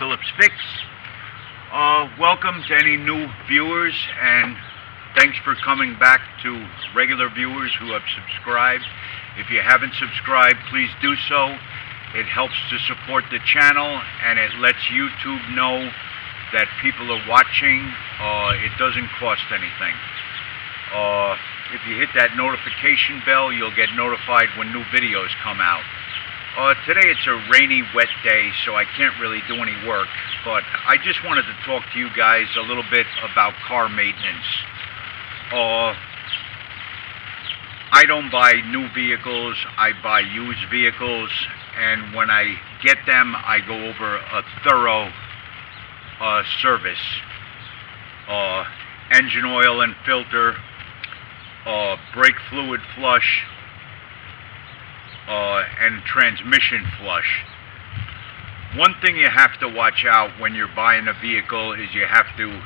Phillips Fix. Welcome to any new viewers, and thanks for coming back to regular viewers who have subscribed. If you haven't subscribed, please do so. It helps to support the channel, and it lets YouTube know that people are watching. It doesn't cost anything. If you hit that notification bell, you'll get notified when new videos come out. Today it's a rainy, wet day, so I can't really do any work, but I just wanted to talk to you guys a little bit about car maintenance. I don't buy new vehicles, I buy used vehicles, and when I get them, I go over a thorough service. Engine oil and filter, brake fluid flush, and transmission flush. One thing you have to watch out when you're buying a vehicle is you have to,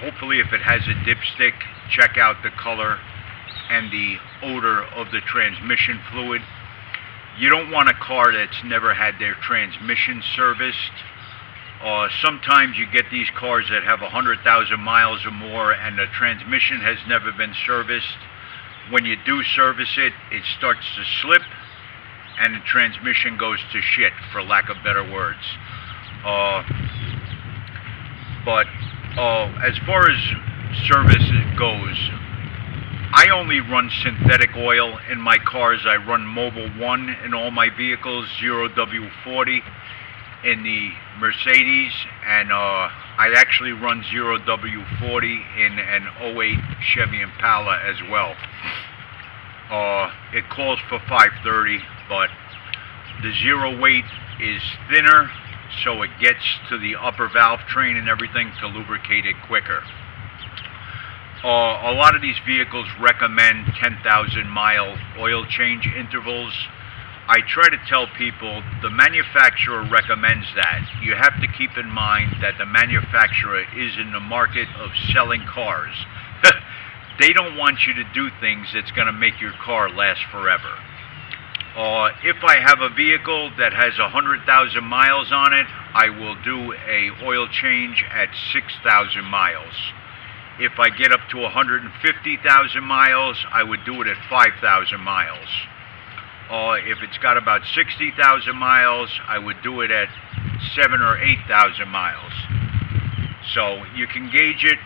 hopefully if it has a dipstick, check out the color and the odor of the transmission fluid. You don't want a car that's never had their transmission serviced. Sometimes you get these cars that have 100,000 miles or more and the transmission has never been serviced. When you do service it, it starts to slip and the transmission goes to shit, for lack of better words. As far as service goes, I only run synthetic oil in my cars. I run Mobil 1 in all my vehicles, 0W40 in the Mercedes, and I actually run 0W40 in an '08 Chevy Impala as well. It calls for 530, but the zero weight is thinner, so it gets to the upper valve train and everything to lubricate it quicker. A lot of these vehicles recommend 10,000 mile oil change intervals. I try to tell people the manufacturer recommends that. You have to keep in mind that the manufacturer is in the market of selling cars. They don't want you to do things that's going to make your car last forever. If I have a vehicle that has 100,000 miles on it, I will do a oil change at 6,000 miles. If I get up to 150,000 miles, I would do it at 5,000 miles. If it's got about 60,000 miles, I would do it at 7,000 or 8,000 miles. So you can gauge it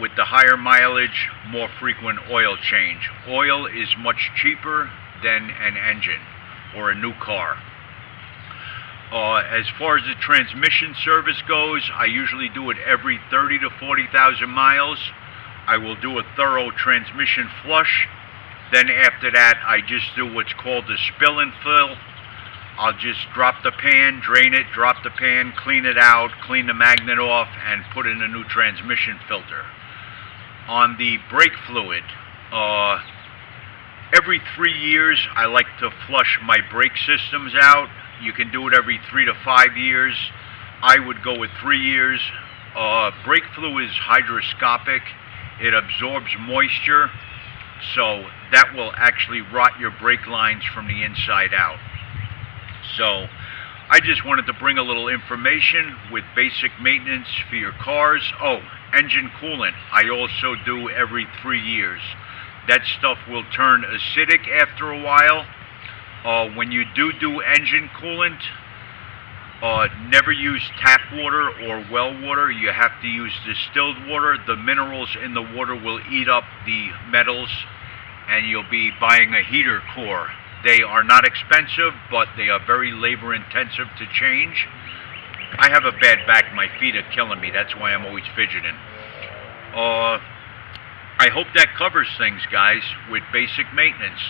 with the higher mileage, more frequent oil change. Oil is much cheaper than an engine or a new car. As far as the transmission service goes, I usually do it every 30 to 40,000 miles. I will do a thorough transmission flush. Then after that, I just do what's called the spill and fill. I'll just drop the pan, drain it, drop the pan, clean it out, clean the magnet off, and put in a new transmission filter. On the brake fluid, every 3 years, I like to flush my brake systems out. You can do it every 3 to 5 years. I would go with 3 years. Brake fluid is hygroscopic. It absorbs moisture, so that will actually rot your brake lines from the inside out. So I just wanted to bring a little information with basic maintenance for your cars. Oh, engine coolant, I also do every 3 years. That stuff will turn acidic after a while. When you do engine coolant, never use tap water or well water. You have to use distilled water. The minerals in the water will eat up the metals, and you'll be buying a heater core. They are not expensive, but they are very labor intensive to change. I have a bad back. My feet are killing me. That's why I'm always fidgeting. I hope that covers things, guys, with basic maintenance.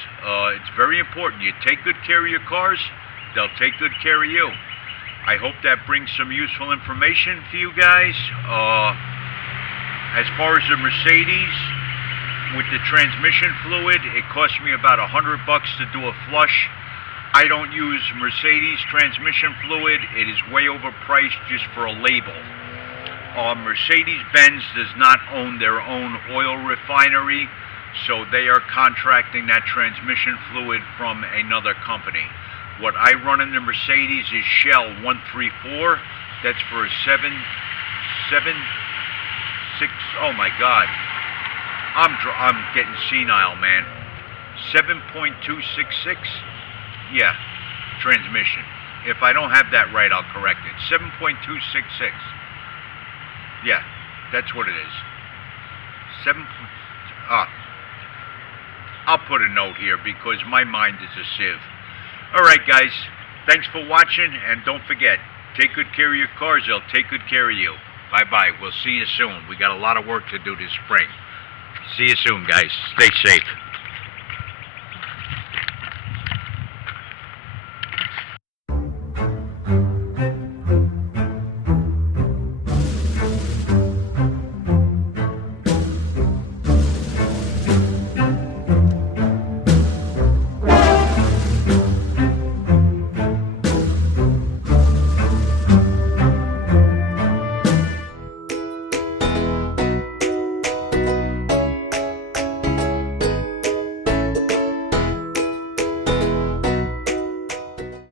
It's very important. You take good care of your cars, they'll take good care of you. I hope that brings some useful information for you guys. As far as the Mercedes, with the transmission fluid, it cost me about $100 to do a flush. I don't use Mercedes transmission fluid. It is way overpriced just for a label. Mercedes-Benz does not own their own oil refinery, so they are contracting that transmission fluid from another company. What I run in the Mercedes is Shell 134, That's for a 6. Oh my God, I'm getting senile, man. 7.266. Yeah, transmission. If I don't have that right, I'll correct it. 7.266. Yeah, that's what it is. 7. I'll put a note here because my mind is a sieve. All right, guys. Thanks for watching, and don't forget, take good care of your cars. They'll take good care of you. Bye-bye. We'll see you soon. We got a lot of work to do this spring. See you soon, guys. Stay safe.